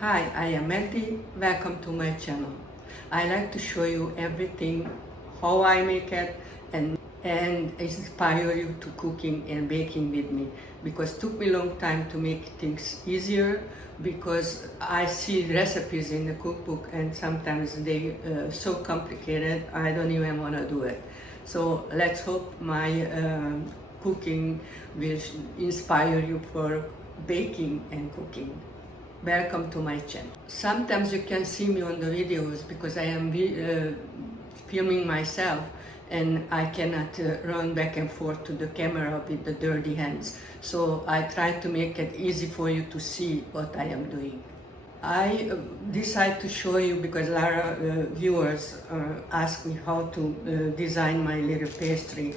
Hi, I am Magdi. Welcome to my channel. I like to show you everything, how I make it, and inspire you to cooking and baking with me. Because it took me a long time to make things easier. Because I see recipes in the cookbook and sometimes they so complicated I don't even want to do it. So let's hope my cooking will inspire you for baking and cooking. Welcome to my channel. Sometimes you can see me on the videos because I am filming myself and I cannot run back and forth to the camera with the dirty hands. So I try to make it easy for you to see what I am doing. I decided to show you because a lot of viewers ask me how to design my little pastry.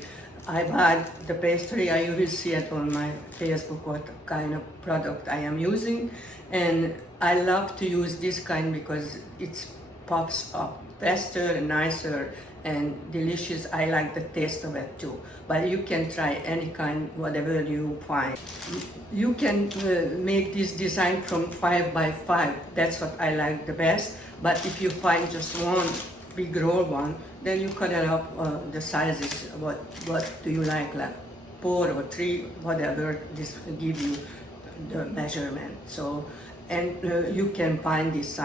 I bought the pastry, I will see it on my Facebook what kind of product I am using, and I love to use this kind because it pops up faster and nicer and delicious. I like the taste of it too, but you can try any kind, whatever you find. You can make this design from 5 by 5, that's what I like the best, but if you find just one big roll one, then you cut it up the sizes, what do you like 4 or 3, whatever this will give you the measurement. So, and you can find this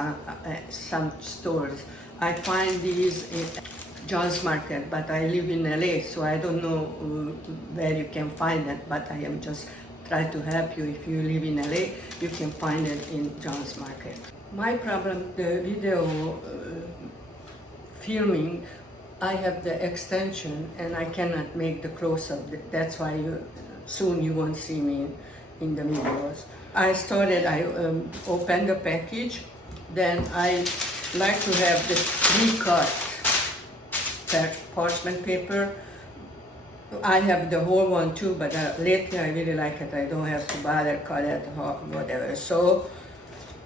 some stores. I find these in John's Market, but I live in LA, so I don't know where you can find it, but I am just try to help you. If you live in LA, you can find it in John's Market. My problem, the video filming, I have the extension and I cannot make the close-up. That's why soon you won't see me in the videos. I opened the package, then I like to have this pre-cut parchment paper. I have the whole one too, but lately I really like it. I don't have to bother cut it or whatever. So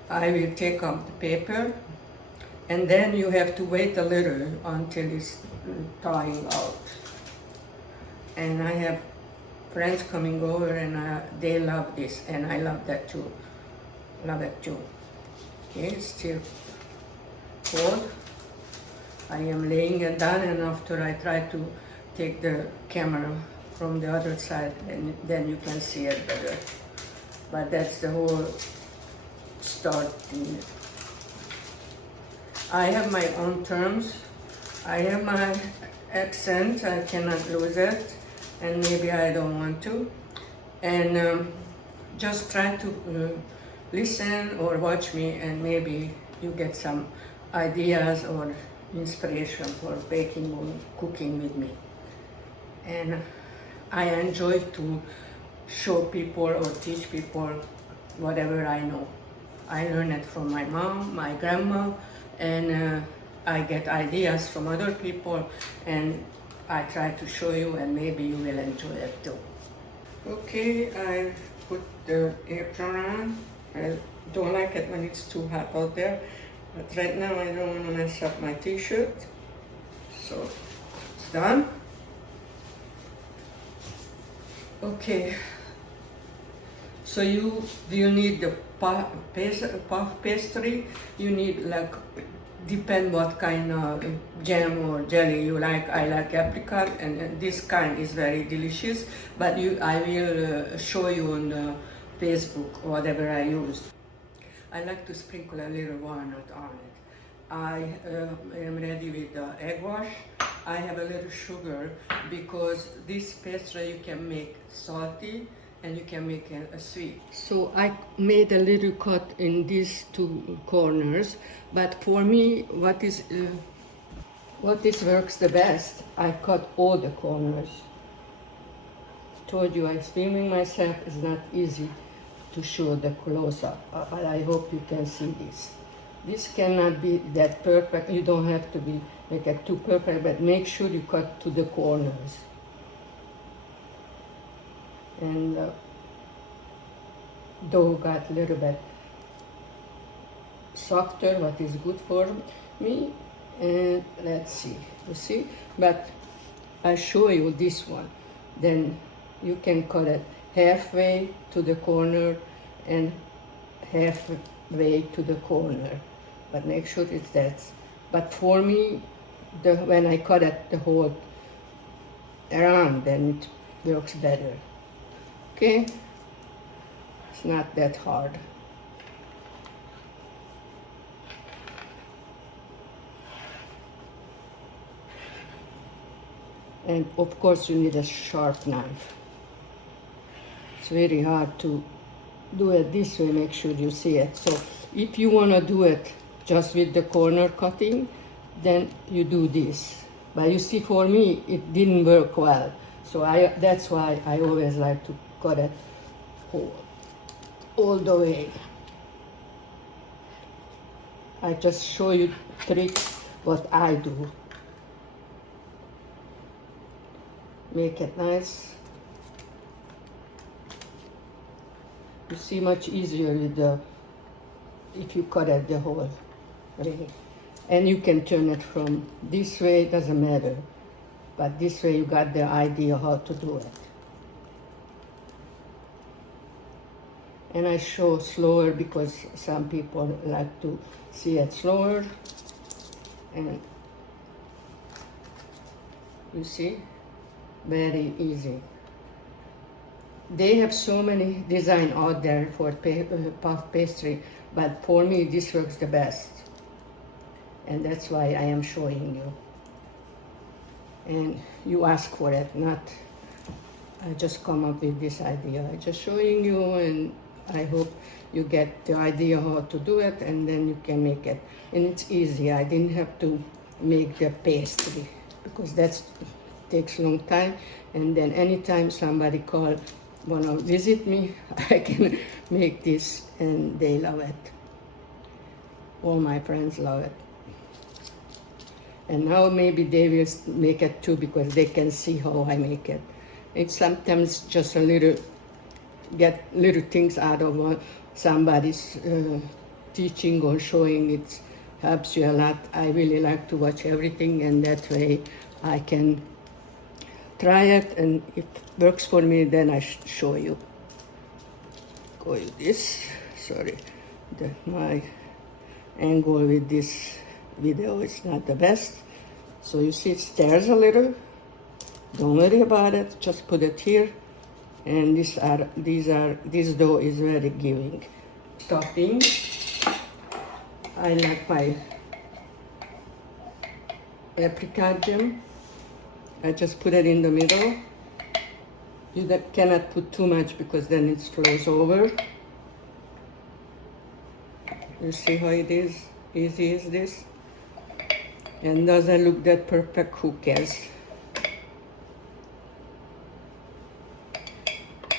I will take up the paper, and then you have to wait a little until it's thawing out. And I have friends coming over and they love this, and I love that too. Love it too. Okay, it's still cold. I am laying it down, and after I try to take the camera from the other side, and then you can see it better. But that's the whole start in it. I have my own terms. I have my accent. I cannot lose it, and maybe I don't want to. And just try to listen or watch me, and maybe you get some ideas or inspiration for baking or cooking with me. And I enjoy to show people or teach people whatever I know. I learned it from my mom, my grandma, and I get ideas from other people, and I try to show you, and maybe you will enjoy it too. Okay, I put the apron on. I don't like it when it's too hot out there, but right now I don't want to mess up my t-shirt. So it's done. Okay, so do you need the puff pastry? You need depend what kind of jam or jelly you like. I like apricot, and this kind is very delicious, but I will show you on the Facebook whatever I used. I like to sprinkle a little walnut on it. I am ready with the egg wash. I have a little sugar because this pastry you can make salty and you can make a sweet. So I made a little cut in these two corners, but for me what works the best, I cut all the corners. Told you I'm filming myself, it's not easy to show the close-up, but I hope you can see this. This cannot be that perfect. You don't have to make it too perfect, but make sure you cut to the corners. And dough got a little bit softer, what is good for me. And let's see, you see? But I show you this one. Then you can cut it halfway to the corner and half way to the corner, but make sure it's that. But for me, when I cut it the whole around, then it works better. Okay, it's not that hard. And of course you need a sharp knife. It's very hard to do it this way, make sure you see it. So if you want to do it just with the corner cutting, then you do this. But you see, for me, it didn't work well. So that's why I always like to cut it all the way. I just show you tricks what I do. Make it nice. You see, much easier with if you cut it the whole way. And you can turn it from this way, it doesn't matter. But this way you got the idea how to do it. And I show slower because some people like to see it slower. And you see, very easy. They have so many designs out there for puff pastry, but for me this works the best. And that's why I am showing you. And you ask for it, not I just come up with this idea. I'm just showing you, and I hope you get the idea how to do it, and then you can make it. And it's easy. I didn't have to make the pastry because that takes a long time. And then anytime somebody wanna visit me, I can make this, and they love it. All my friends love it. And now maybe they will make it too because they can see how I make it. It's sometimes just get little things out of somebody's teaching or showing. It helps you a lot. I really like to watch everything, and that way I can try it, and if it works for me, then I show you. Go with this. Sorry, my angle with this video is not the best. So you see it stirs a little. Don't worry about it. Just put it here. And this dough is very giving. Topping. I like my apricot jam. I just put it in the middle. You cannot put too much because then it flows over. You see how it is? Easy is this? And doesn't look that perfect, who cares?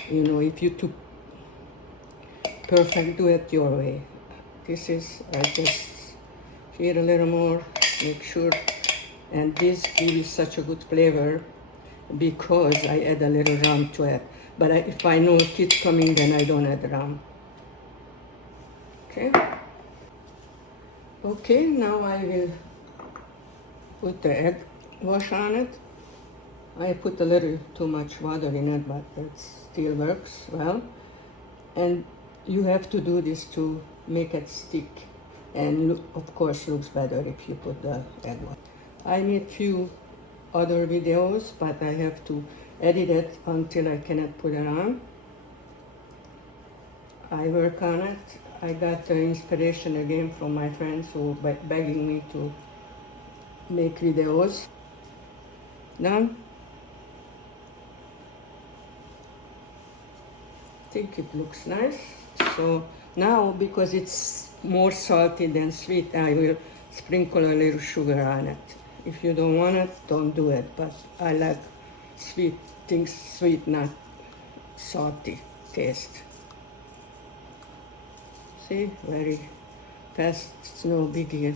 You know, if you too perfect, do it your way. This is, I just here a little more, make sure. And this gives such a good flavor because I add a little rum to it. But if I know kids coming, then I don't add rum. Okay? Okay, now I will put the egg wash on it. I put a little too much water in it, but it still works well. And you have to do this to make it stick. And of course looks better if you put the egg wash. I made few other videos, but I have to edit it until I cannot put it on. I work on it. I got the inspiration again from my friends who were begging me to make videos. Done. I think it looks nice. So now, because it's more salty than sweet, I will sprinkle a little sugar on it. If you don't want it, don't do it. But I like sweet things, sweet, not salty taste. See, very fast. It's no biggie.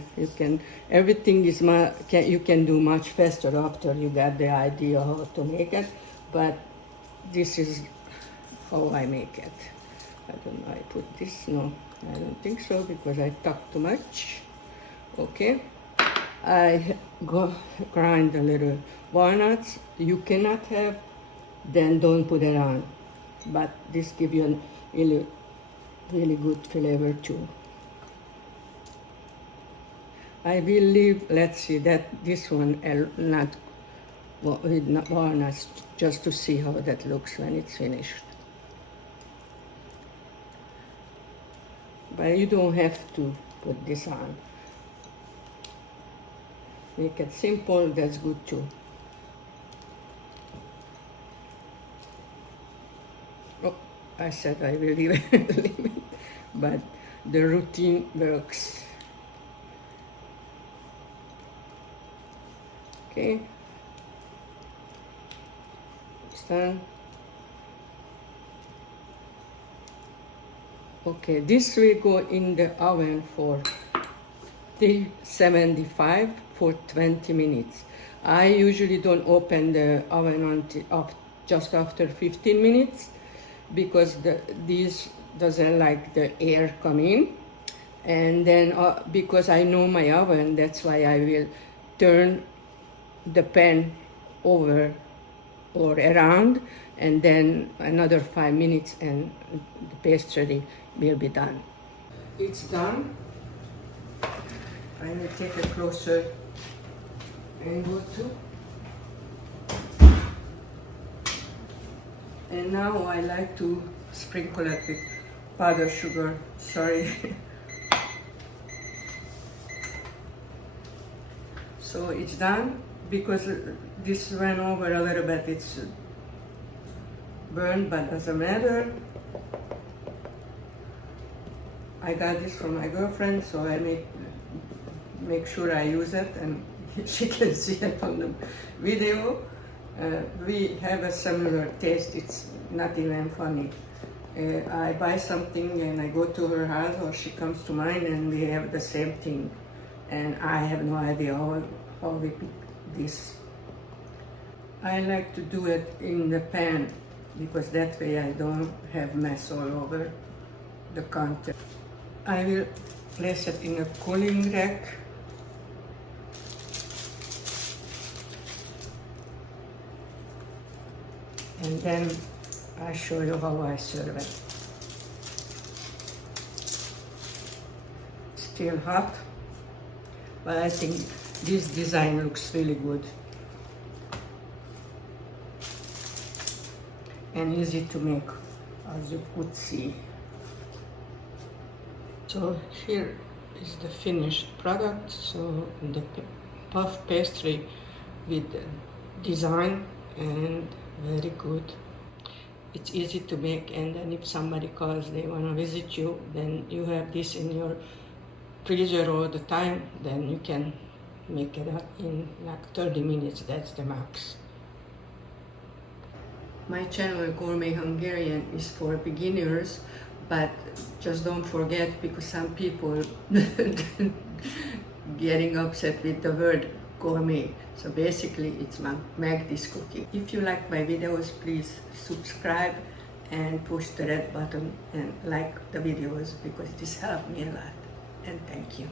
Everything is you can do much faster after you got the idea how to make it. But this is how I make it. I don't know. I put this. No, I don't think so because I talk too much. Okay. I grind a little walnuts. You cannot have, then don't put it on. But this gives you a really good flavor too. I will leave, let's see, that this one not with walnuts, just to see how that looks when it's finished. But you don't have to put this on. Make it simple, that's good too. Oh, I said I will leave it, but the routine works. Okay, it's done. Okay, this will go in the oven for 375 for 20 minutes. I usually don't open the oven until just after 15 minutes because this doesn't like the air come in. And then because I know my oven, that's why I will turn the pan over or around, and then another 5 minutes and the pastry will be done. It's done. I will take a closer angle too. And now I like to sprinkle it with powdered sugar. Sorry. So it's done. Because this went over a little bit, it's burned, but doesn't matter. I got this from my girlfriend, so I make sure I use it, and she can see it on the video. We have a similar taste. It's not even funny. I buy something and I go to her house, or she comes to mine, and we have the same thing. And I have no idea how we pick this. I like to do it in the pan because that way I don't have mess all over the counter. I will place it in a cooling rack. And then I show you how I serve it. Still hot, but I think this design looks really good and easy to make, as you could see. So here is the finished product. So the puff pastry with the design, and very good. It's easy to make, and then if somebody calls, they want to visit you, then you have this in your freezer all the time, then you can make it up in like 30 minutes, that's the max. My channel Gourmet Hungarian is for beginners, but just don't forget, because some people getting upset with the word gourmet. So basically it's Magdi's cooking. If you like my videos, please subscribe and push the red button and like the videos, because this helped me a lot. And thank you.